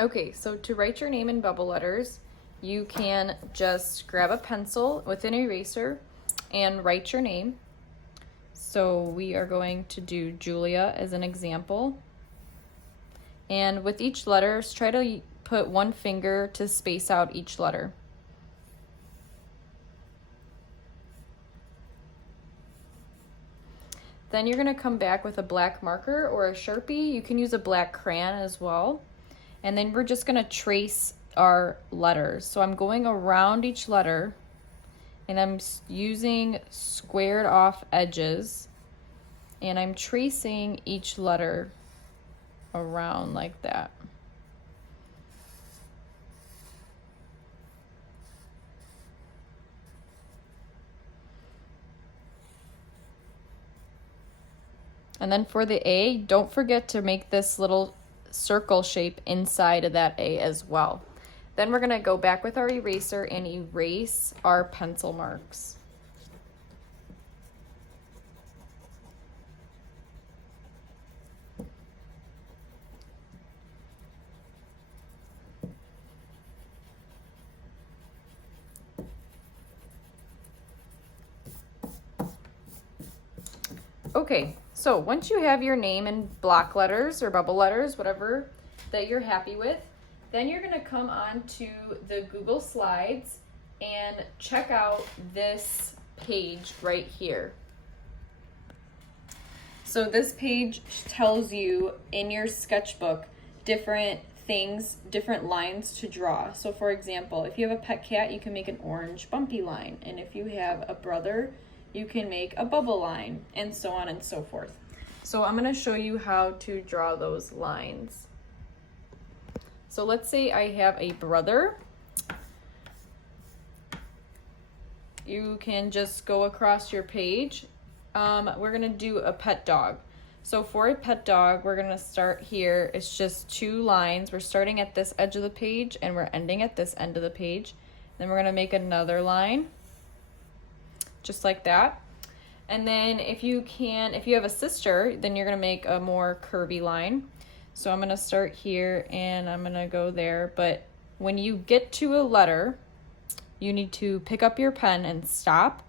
Okay, so to write your name in bubble letters, you can just grab a pencil with an eraser and write your name. So we are going to do Julia as an example. And with each letter, try to put one finger to space out each letter. Then you're going to come back with a black marker or a Sharpie. You can use a black crayon as well. And then we're just going to trace our letters. So I'm going around each letter and I'm using squared off edges and I'm tracing each letter around like that. And then for the A, don't forget to make this little circle shape inside of that A as well. Then we're gonna go back with our eraser and erase our pencil marks. Okay, so once you have your name in block letters or bubble letters, whatever that you're happy with, then you're gonna come on to the Google Slides and check out this page right here. So this page tells you in your sketchbook different things, different lines to draw. So for example, if you have a pet cat, you can make an orange bumpy line. And if you have a brother, you can make a bubble line, and so on and so forth. So I'm going to show you how to draw those lines. So let's say I have a brother. You can just go across your page. We're going to do a pet dog. So for a pet dog, we're going to start here. It's just 2 lines. We're starting at this edge of the page and we're ending at this end of the page. Then we're going to make another line. Just like that. And then if you have a sister, then you're gonna make a more curvy line. So I'm gonna start here and I'm gonna go there. But when you get to a letter, you need to pick up your pen and stop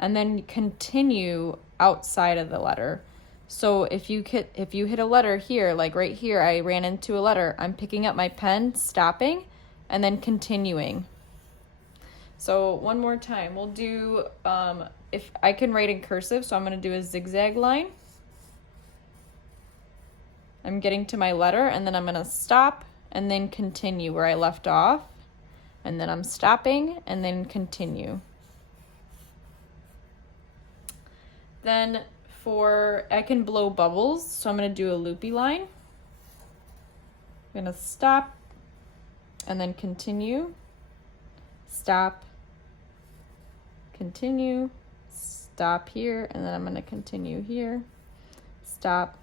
and then continue outside of the letter. So if you hit a letter here, like right here, I ran into a letter, I'm picking up my pen, stopping, and then continuing. So one more time, we'll do, if I can write in cursive, so I'm going to do a zigzag line. I'm getting to my letter, and then I'm going to stop and then continue where I left off. And then I'm stopping and then continue. Then I can blow bubbles, so I'm going to do a loopy line. I'm going to stop and then continue, stop, continue, stop here, and then I'm going to continue here, stop,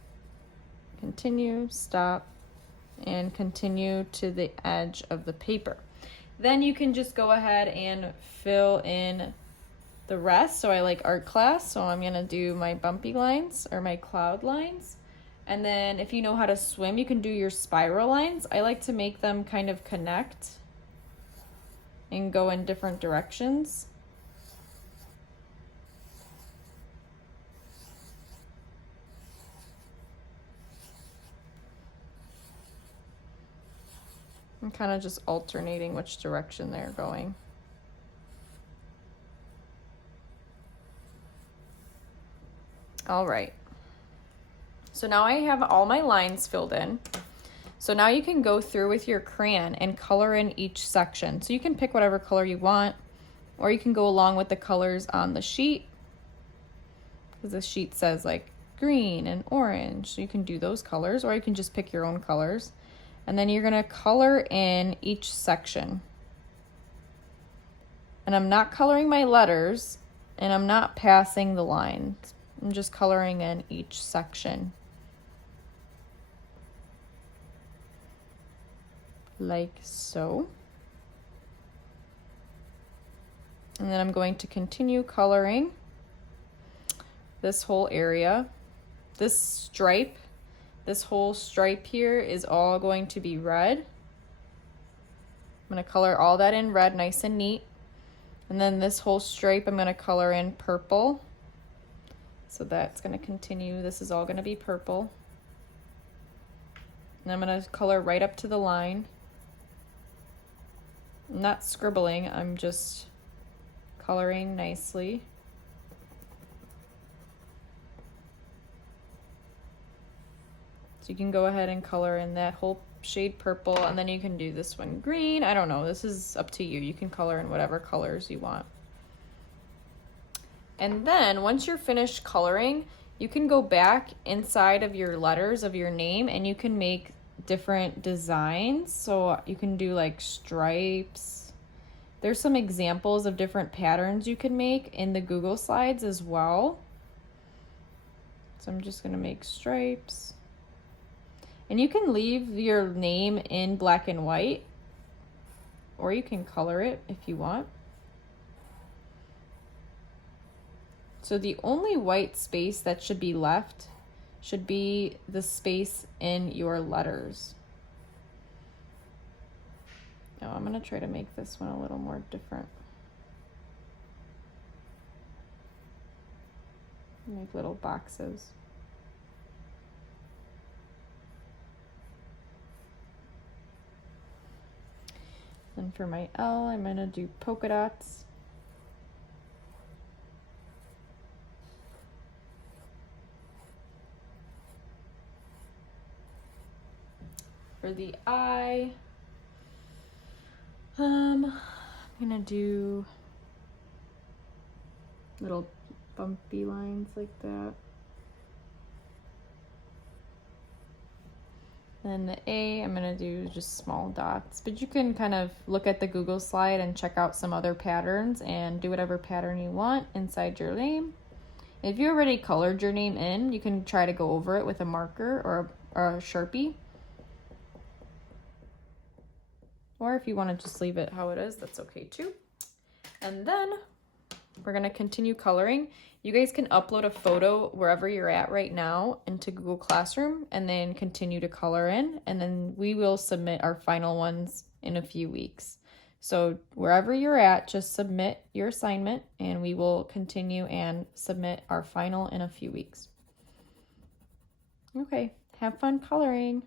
continue, stop, and continue to the edge of the paper. Then you can just go ahead and fill in the rest. So I like art class, so I'm going to do my bumpy lines or my cloud lines. And then if you know how to swim, you can do your spiral lines. I like to make them kind of connect and go in different directions. I'm kind of just alternating which direction they're going. All right. So now I have all my lines filled in. So now you can go through with your crayon and color in each section. So you can pick whatever color you want, or you can go along with the colors on the sheet, because the sheet says like green and orange. So you can do those colors, or you can just pick your own colors. And then you're gonna color in each section. And I'm not coloring my letters, and I'm not passing the lines. I'm just coloring in each section. Like so. And then I'm going to continue coloring this whole area. This stripe, this whole stripe here is all going to be red. I'm going to color all that in red, nice and neat. And then this whole stripe, I'm going to color in purple. So that's going to continue. This is all going to be purple. And I'm going to color right up to the line. I'm not scribbling, I'm just coloring nicely. So you can go ahead and color in that whole shade purple, and then you can do this one green. I don't know, this is up to you. You can color in whatever colors you want. And then once you're finished coloring, you can go back inside of your letters of your name and you can make different designs. So you can do like stripes. There's some examples of different patterns you can make in the Google Slides as well. So I'm just gonna make stripes. And you can leave your name in black and white, or you can color it if you want. So the only white space that should be left should be the space in your letters. Now I'm gonna try to make this one a little more different. Make little boxes. And for my L, I'm gonna do polka dots. For the I, I'm gonna do little bumpy lines like that. And the A, I'm gonna do just small dots, but you can kind of look at the Google slide and check out some other patterns and do whatever pattern you want inside your name. If you already colored your name in, you can try to go over it with a marker or a Sharpie. Or if you want to just leave it how it is, that's okay too. And then we're gonna continue coloring. You guys can upload a photo wherever you're at right now into Google Classroom and then continue to color in, and then we will submit our final ones in a few weeks. So wherever you're at, just submit your assignment and we will continue and submit our final in a few weeks. Okay, have fun coloring.